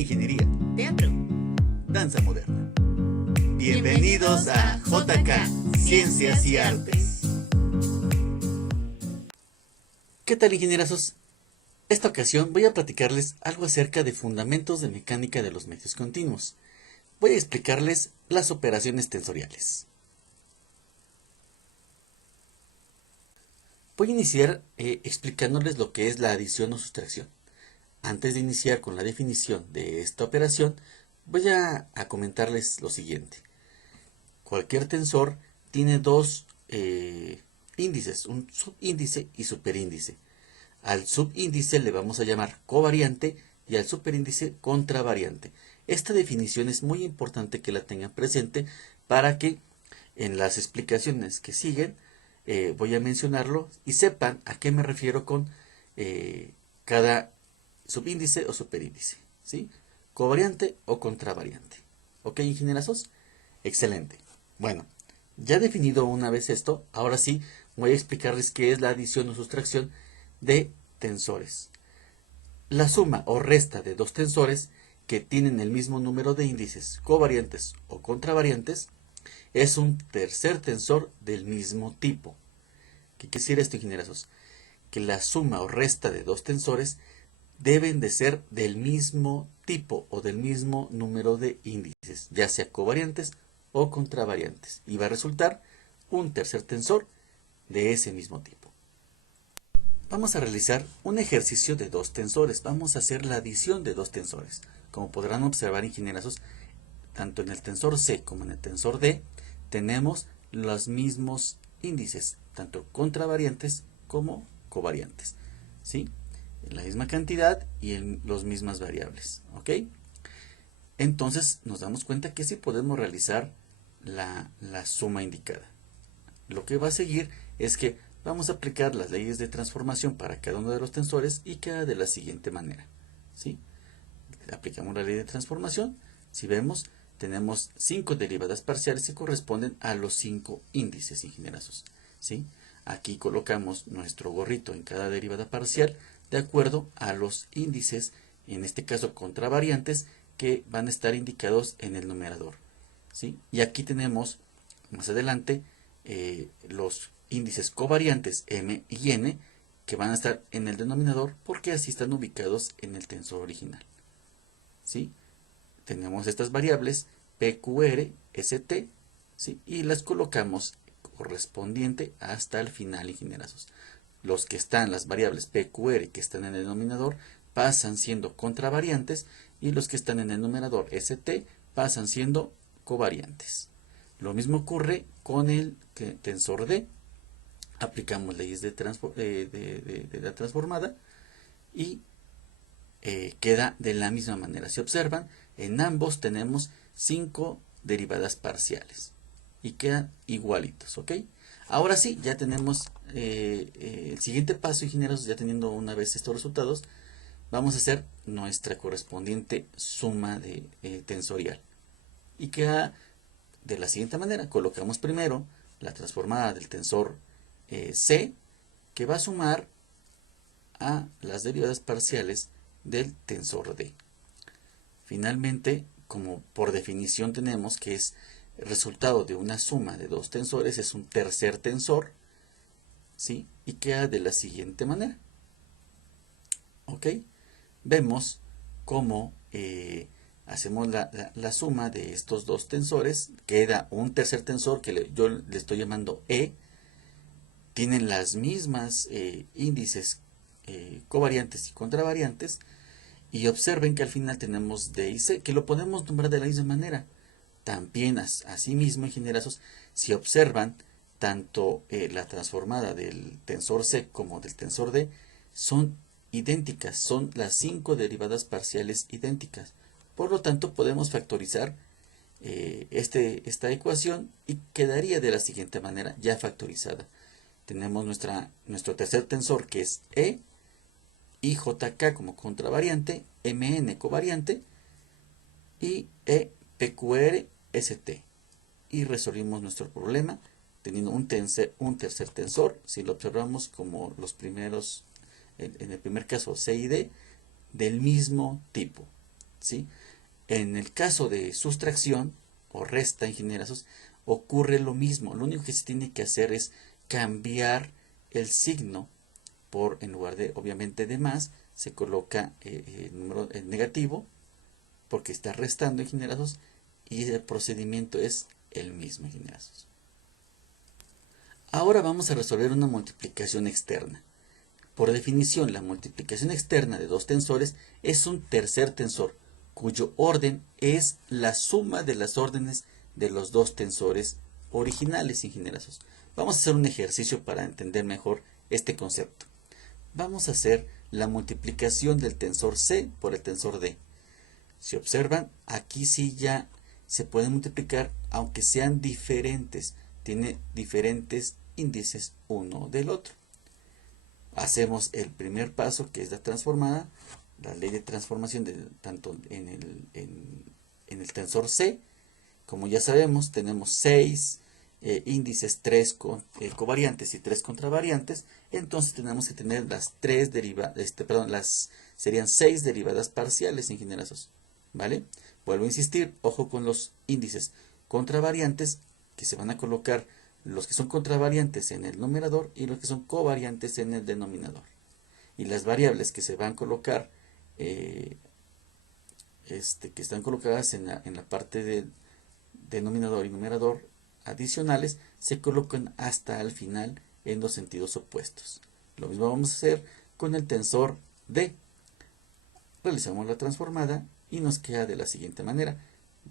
ingeniería, teatro, danza moderna. Bienvenidos a JK, Ciencias y Artes. ¿Qué tal, ingenierazos? Esta ocasión voy a platicarles algo acerca de fundamentos de mecánica de los medios continuos. Voy a explicarles las operaciones tensoriales. Voy a iniciar explicándoles lo que es la adición o sustracción. Antes de iniciar con la definición de esta operación, voy a comentarles lo siguiente. Cualquier tensor tiene dos índices, un subíndice y superíndice. Al subíndice le vamos a llamar covariante y al superíndice contravariante. Esta definición es muy importante que la tengan presente para que en las explicaciones que siguen voy a mencionarlo y sepan a qué me refiero con cada subíndice o superíndice, ¿sí? Covariante o contravariante. ¿Ok, ingenierazos? Excelente. Bueno, ya definido una vez esto, ahora sí voy a explicarles qué es la adición o sustracción de tensores. La suma o resta de dos tensores que tienen el mismo número de índices covariantes o contravariantes es un tercer tensor del mismo tipo. ¿Qué quiere decir esto, ingenierazos? Que la suma o resta de dos tensores deben de ser del mismo tipo o del mismo número de índices, ya sea covariantes o contravariantes, y va a resultar un tercer tensor de ese mismo tipo. Vamos a realizar un ejercicio de dos tensores. Vamos a hacer la adición de dos tensores. Como podrán observar, ingenierazos, tanto en el tensor C como en el tensor D tenemos los mismos índices, tanto contravariantes como covariantes, ¿sí? En la misma cantidad y en las mismas variables, ¿ok? Entonces nos damos cuenta que sí podemos realizar la suma indicada. Lo que va a seguir es que vamos a aplicar las leyes de transformación para cada uno de los tensores y queda de la siguiente manera, ¿sí? Aplicamos la ley de transformación. Si vemos, tenemos 5 derivadas parciales que corresponden a los 5 índices, ingenierazos, ¿sí? Aquí colocamos nuestro gorrito en cada derivada parcial de acuerdo a los índices, en este caso contravariantes, que van a estar indicados en el numerador, ¿sí? Y aquí tenemos más adelante los índices covariantes m y n que van a estar en el denominador porque así están ubicados en el tensor original, ¿sí? Tenemos estas variables PQR, ST, ¿sí? Y las colocamos correspondiente hasta el final, ingenierazos. Los que están, las variables PQR que están en el denominador, pasan siendo contravariantes y los que están en el numerador ST pasan siendo covariantes. Lo mismo ocurre con el tensor D. Aplicamos leyes de la transformada y queda de la misma manera. Si observan, en ambos tenemos 5 derivadas parciales y quedan igualitos, ¿ok? Ahora sí, ya tenemos el siguiente paso, ingenieros. Ya teniendo una vez estos resultados, vamos a hacer nuestra correspondiente suma tensorial y queda de la siguiente manera. Colocamos primero la transformada del tensor C, que va a sumar a las derivadas parciales del tensor D. Finalmente, como por definición tenemos que es el resultado de una suma de dos tensores, es un tercer tensor, ¿sí? Y queda de la siguiente manera. ¿Ok? Vemos cómo hacemos la suma de estos dos tensores, queda un tercer tensor que yo le estoy llamando E. Tienen las mismas índices covariantes y contravariantes, y observen que al final tenemos D y C, que lo podemos nombrar de la misma manera. También asimismo, ingenierazos, si observan, tanto la transformada del tensor C como del tensor D son idénticas, son las 5 derivadas parciales idénticas. Por lo tanto, podemos factorizar esta ecuación y quedaría de la siguiente manera, ya factorizada. Tenemos nuestro tercer tensor, que es E, y JK como contravariante, MN covariante y EPQR ST. Y resolvimos nuestro problema teniendo un tercer tensor, si lo observamos como los primeros, en el primer caso C y D, del mismo tipo. ¿sí? En el caso de sustracción o resta, ingenierazos, ocurre lo mismo. Lo único que se tiene que hacer es cambiar el signo por, en lugar de, obviamente, de más, se coloca el número negativo, porque está restando, ingenierazos, y el procedimiento es el mismo, ingenierazos. Ahora vamos a resolver una multiplicación externa. Por definición, la multiplicación externa de dos tensores es un tercer tensor, cuyo orden es la suma de las órdenes de los dos tensores originales, ingenierazos. Vamos a hacer un ejercicio para entender mejor este concepto. Vamos a hacer la multiplicación del tensor C por el tensor D. Si observan, aquí sí ya se pueden multiplicar, aunque sean diferentes. Tiene diferentes índices uno del otro. Hacemos el primer paso, que es la transformada, la ley de transformación tanto en el tensor C. Como ya sabemos, tenemos 6 índices, 3 covariantes y 3 contravariantes. Entonces tenemos que tener las serían 6 derivadas parciales, ingenierazos, ¿vale? Vuelvo a insistir, ojo con los índices contravariantes, que se van a colocar los que son contravariantes en el numerador y los que son covariantes en el denominador. Y las variables que se van a colocar, que están colocadas en la parte de denominador y numerador adicionales, se colocan hasta el final en los sentidos opuestos. Lo mismo vamos a hacer con el tensor D. Realizamos la transformada y nos queda de la siguiente manera.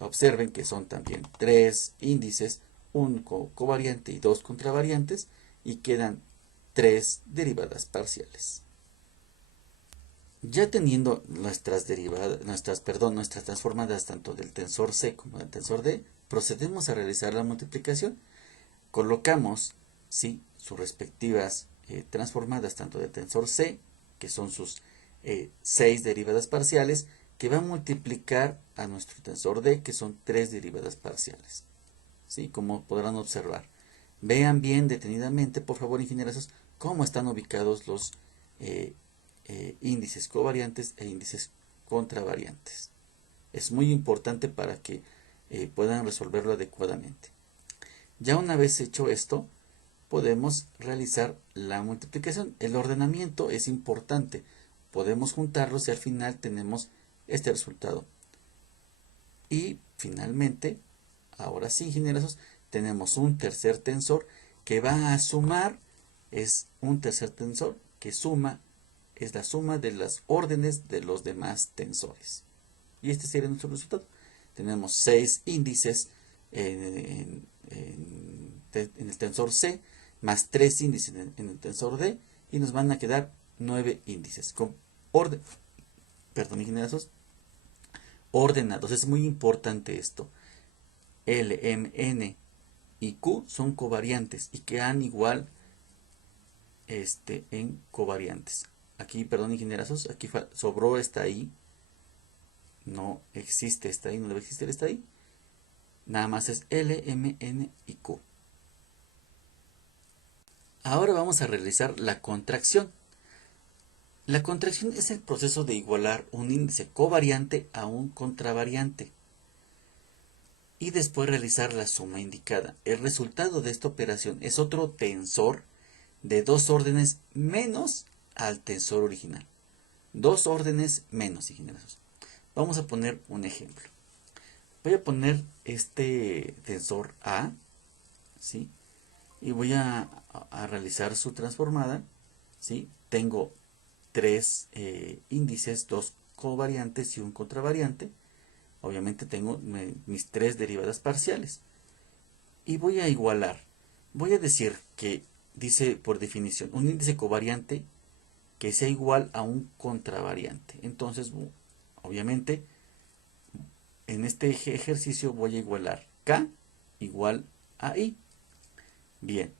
Observen que son también 3 índices, un covariante y 2 contravariantes, y quedan 3 derivadas parciales. Ya teniendo nuestras transformadas tanto del tensor C como del tensor D, procedemos a realizar la multiplicación. Colocamos, ¿sí?, sus respectivas transformadas tanto del tensor C, que son sus 6 derivadas parciales, que va a multiplicar a nuestro tensor D, que son 3 derivadas parciales. ¿Sí? Como podrán observar. Vean bien detenidamente, por favor, ingenieros, cómo están ubicados los índices covariantes e índices contravariantes. Es muy importante para que puedan resolverlo adecuadamente. Ya una vez hecho esto, podemos realizar la multiplicación. El ordenamiento es importante. Podemos juntarlos y al final tenemos este resultado. Y finalmente, ahora sí, ingenieros, tenemos un tercer tensor que va a sumar. Es un tercer tensor que suma, es la suma de las órdenes de los demás tensores. Y este sería nuestro resultado. Tenemos 6 índices en el tensor C, más 3 índices en el tensor D, y nos van a quedar 9 índices con orden, ingenieros, ordenados. Es muy importante esto. L, M, N y Q son covariantes y quedan igual en covariantes. Aquí, ingenieros, aquí sobró esta I. No existe esta I, no debe existir esta I. Nada más es L, M, N y Q. Ahora vamos a realizar la contracción. La contracción es el proceso de igualar un índice covariante a un contravariante y después realizar la suma indicada. El resultado de esta operación es otro tensor de 2 órdenes menos al tensor original. 2 órdenes menos, ingenieros. Vamos a poner un ejemplo. Voy a poner este tensor A, ¿sí? Y voy a realizar su transformada, ¿sí? Tengo 3 índices, 2 covariantes y un contravariante. Obviamente tengo mis 3 derivadas parciales. Y voy a igualar. Voy a decir que dice por definición un índice covariante que sea igual a un contravariante. Entonces, obviamente, en este ejercicio voy a igualar K igual a I. Bien,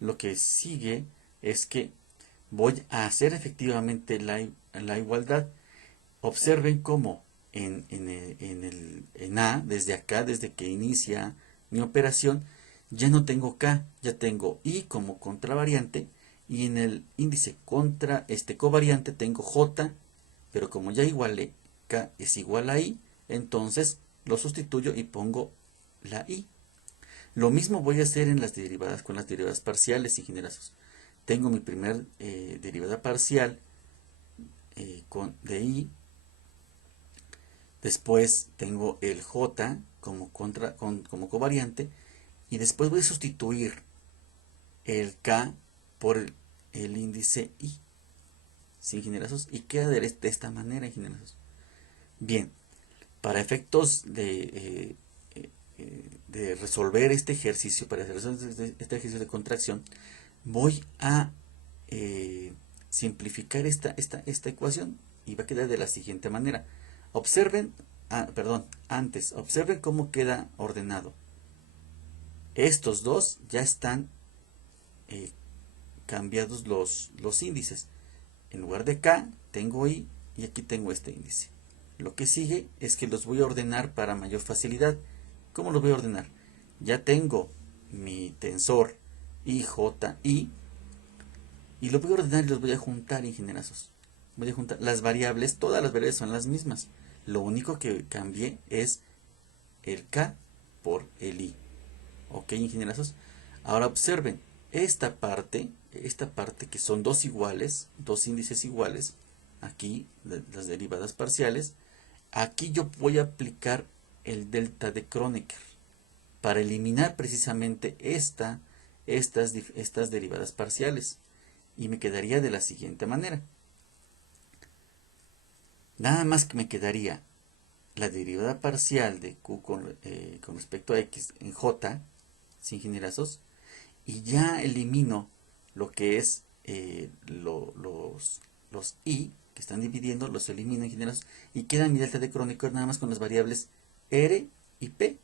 lo que sigue es que voy a hacer efectivamente la igualdad. Observen cómo en A, desde acá, desde que inicia mi operación, ya no tengo K, ya tengo I como contravariante, y en el índice covariante tengo J, pero como ya igualé K es igual a I, entonces lo sustituyo y pongo la I. Lo mismo voy a hacer en las derivadas con las derivadas parciales, ingenierazos. Tengo mi primer derivada parcial de I. Después tengo el J como covariante. Y después voy a sustituir el K por el índice I. ¿Sí, ingenierazos? Y queda de esta manera, ingenierazos. Bien, para efectos de resolver este ejercicio, para resolver este ejercicio de contracción, voy a simplificar esta ecuación y va a quedar de la siguiente manera. Observen, observen cómo queda ordenado. Estos dos ya están cambiados los índices. En lugar de K tengo I y aquí tengo este índice. Lo que sigue es que los voy a ordenar para mayor facilidad. ¿Cómo los voy a ordenar? Ya tengo mi tensor IJI y los voy a ordenar y los voy a juntar, ingenierazos. Voy a juntar las variables, todas las variables son las mismas. Lo único que cambié es el K por el I. ¿Ok, ingenierazos? Ahora observen, esta parte que son dos índices iguales, aquí las derivadas parciales, aquí yo voy a aplicar el delta de Kronecker para eliminar precisamente estas derivadas parciales y me quedaría de la siguiente manera. Nada más que me quedaría la derivada parcial de Q con respecto a X en J, sin ingenierazos, y ya elimino lo que es los I que están dividiendo, los elimino, ingenierazos, y queda mi delta de Kronecker nada más con las variables R y P,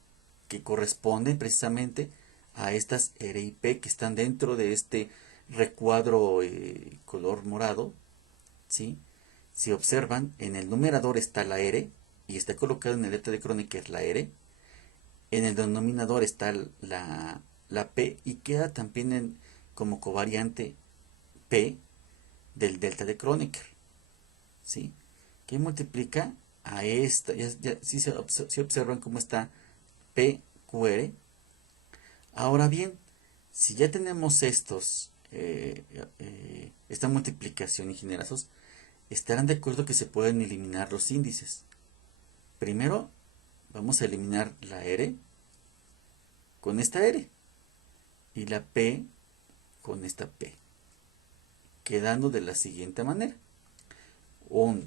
que corresponden precisamente a estas R y P que están dentro de este recuadro color morado, ¿sí? Si observan, en el numerador está la R y está colocado en el delta de Kronecker la R. En el denominador está la P y queda también como covariante P del delta de Kronecker, ¿sí? Que multiplica a esta, si observan cómo está PQR. Ahora bien, si ya tenemos esta multiplicación, ingenierazos, estarán de acuerdo que se pueden eliminar los índices. Primero vamos a eliminar la R con esta R y la P con esta P, quedando de la siguiente manera.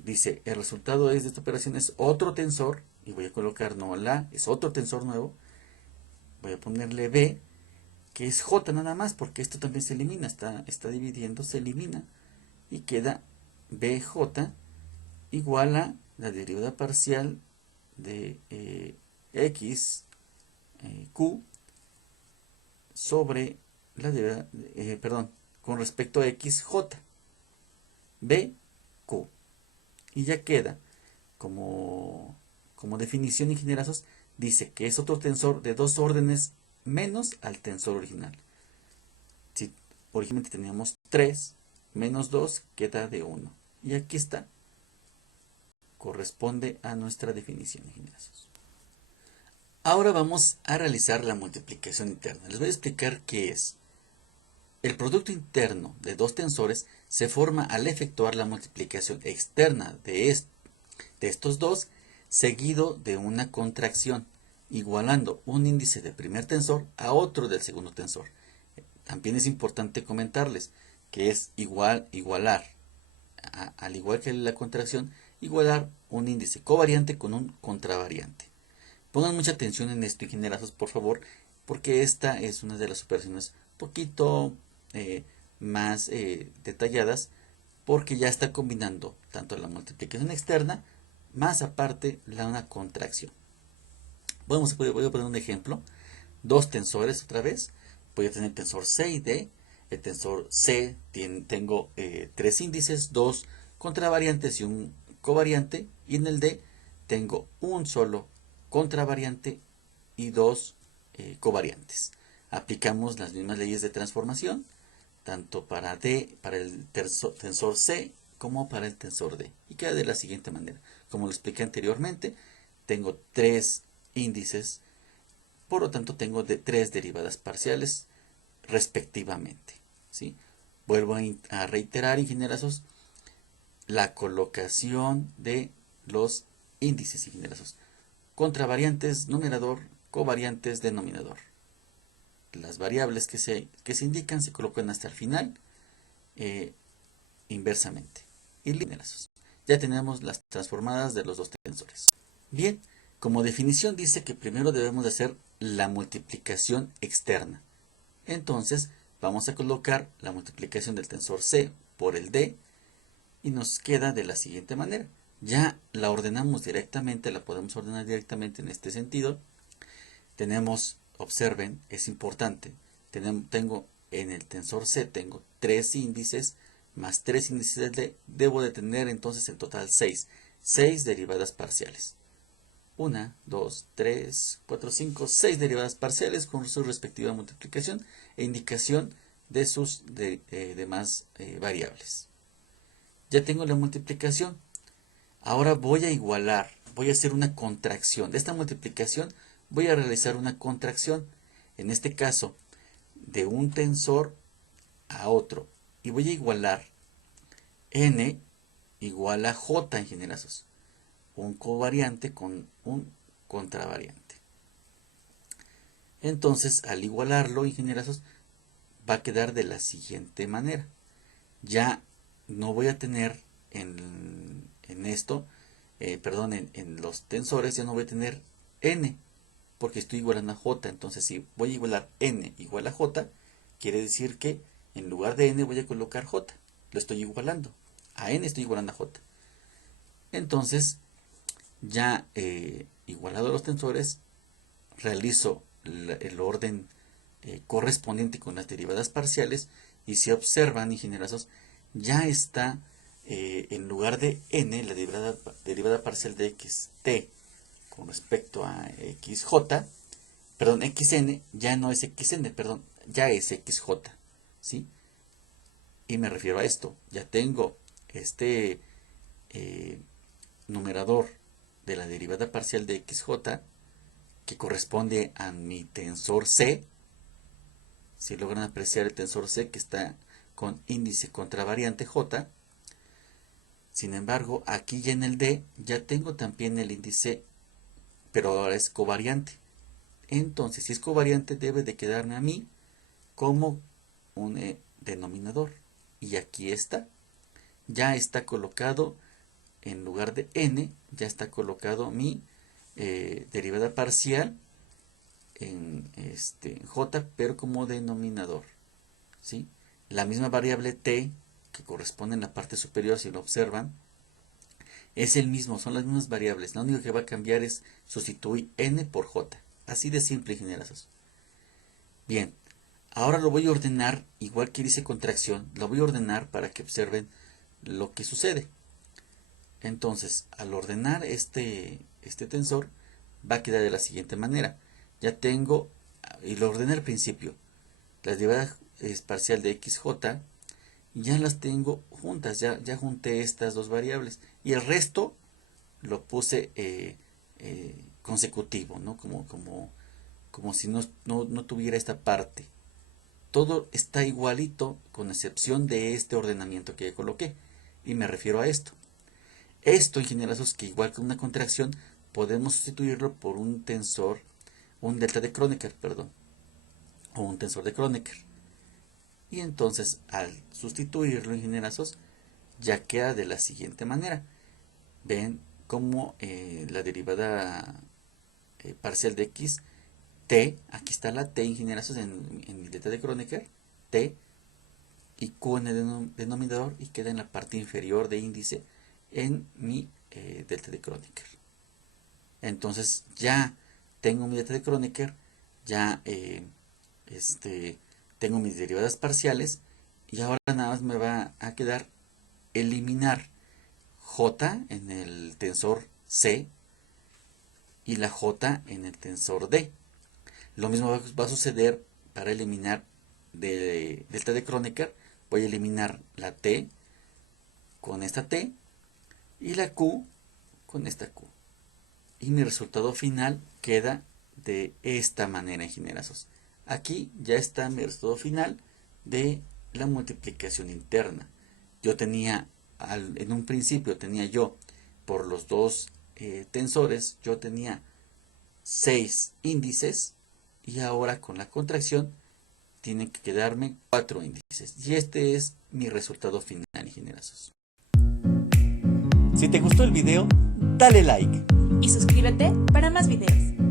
Dice, el resultado de esta operación es otro tensor, y voy a colocar no la, es otro tensor nuevo, voy a ponerle B, que es J nada más, porque esto también se elimina, está dividiendo, se elimina, y queda BJ igual a la derivada parcial de X Q sobre la derivada, con respecto a XJ, BQ. Y ya queda como definición, ingenierazos, dice que es otro tensor de dos órdenes menos al tensor original. Si originalmente teníamos 3, menos 2 queda de 1. Y aquí está. Corresponde a nuestra definición, ingenierazos. Ahora vamos a realizar la multiplicación interna. Les voy a explicar qué es. El producto interno de dos tensores se forma al efectuar la multiplicación externa de estos dos, seguido de una contracción, igualando un índice del primer tensor a otro del segundo tensor. También es importante comentarles que es igualar, al igual que la contracción, igualar un índice covariante con un contravariante. Pongan mucha atención en esto, ingenierazos, por favor, porque esta es una de las operaciones poquito más detalladas, porque ya está combinando tanto la multiplicación externa más aparte una contracción. Voy a poner un ejemplo. Dos tensores otra vez. Voy a tener el tensor C y D. El tensor C tengo tres índices, dos contravariantes y un covariante. Y en el D tengo un solo contravariante y dos covariantes. Aplicamos las mismas leyes de transformación, tanto para el tensor C como para el tensor D. Y queda de la siguiente manera. Como lo expliqué anteriormente, tengo 3 índices, por lo tanto tengo 3 derivadas parciales respectivamente, ¿sí? Vuelvo a reiterar, ingenierazos, la colocación de los índices, ingenierazos. Contravariantes numerador, covariantes denominador. Las variables que se indican se colocan hasta el final, inversamente. Y ingenierazos. Ya tenemos las transformadas de los dos tensores. Bien, como definición dice que primero debemos de hacer la multiplicación externa. Entonces vamos a colocar la multiplicación del tensor C por el D y nos queda de la siguiente manera. Ya la ordenamos directamente, la podemos ordenar directamente en este sentido. Tenemos, observen, es importante, tengo en el tensor C, tengo 3 índices más 3 índices del D, debo de tener entonces en total 6 derivadas parciales. 1, 2, 3, 4, 5, 6 derivadas parciales con su respectiva multiplicación e indicación de sus demás variables. Ya tengo la multiplicación. Ahora voy a igualar, voy a hacer una contracción. De esta multiplicación voy a realizar una contracción. En este caso, de un tensor a otro. Y voy a igualar n igual a j, ingenierazos. Un covariante con un contravariante. Entonces, al igualarlo, ingenierazos, va a quedar de la siguiente manera. Ya no voy a tener en esto, en los tensores, ya no voy a tener n, porque estoy igualando a j. Entonces, si voy a igualar n igual a j, quiere decir que en lugar de n voy a colocar j. Lo estoy igualando. A n estoy igualando a j. Entonces, ya igualado a los tensores, realizo el orden correspondiente con las derivadas parciales y si observan, ingenierazos, ya está en lugar de n, la derivada parcial de xt con respecto a xj, perdón, xn, ya no es xn, perdón, ya es xj, ¿sí? Y me refiero a esto, ya tengo este numerador de la derivada parcial de xj que corresponde a mi tensor C. Si logran apreciar el tensor C que está con índice contravariante J. Sin embargo, aquí ya en el D ya tengo también el índice, pero ahora es covariante. Entonces, si es covariante, debe de quedarme a mí como un denominador. Y aquí está. Ya está colocado, en lugar de n, ya está colocado mi derivada parcial en j, pero como denominador, ¿sí? La misma variable t que corresponde en la parte superior, si lo observan, es el mismo, son las mismas variables. Lo único que va a cambiar es sustituir n por j. Así de simple, ingenierazos. Bien, ahora lo voy a ordenar, igual que dice contracción, lo voy a ordenar para que observen lo que sucede. Entonces, al ordenar este tensor, va a quedar de la siguiente manera. Ya tengo, y lo ordené al principio, la derivada parcial de xj, ya las tengo juntas, ya junté estas dos variables. Y el resto lo puse consecutivo, ¿no? Como si no tuviera esta parte. Todo está igualito, con excepción de este ordenamiento que coloqué. Y me refiero a esto. Esto, ingenierazos, que igual que una contracción, podemos sustituirlo por un tensor, un delta de Kronecker, perdón, o un tensor de Kronecker. Y entonces, al sustituirlo, ingenierazos, ya queda de la siguiente manera. Ven cómo la derivada parcial de x, t, aquí está la t, ingenierazos, en mi delta de Kronecker, t, y q en el denominador, y queda en la parte inferior de índice en mi delta de Kronecker. Entonces ya tengo mi delta de Kronecker, ya tengo mis derivadas parciales y ahora nada más me va a quedar eliminar j en el tensor C y la j en el tensor D. Lo mismo va a suceder para eliminar delta de Kronecker. Voy a eliminar la t con esta t y la q con esta Q. Y mi resultado final queda de esta manera, ingenierazos. Aquí ya está mi resultado final de la multiplicación interna. Yo tenía, en un principio tenía yo, por los dos tensores, yo tenía 6 índices y ahora con la contracción tienen que quedarme 4 índices. Y este es mi resultado final, ingenierazos. Si te gustó el video, dale like. Y suscríbete para más videos.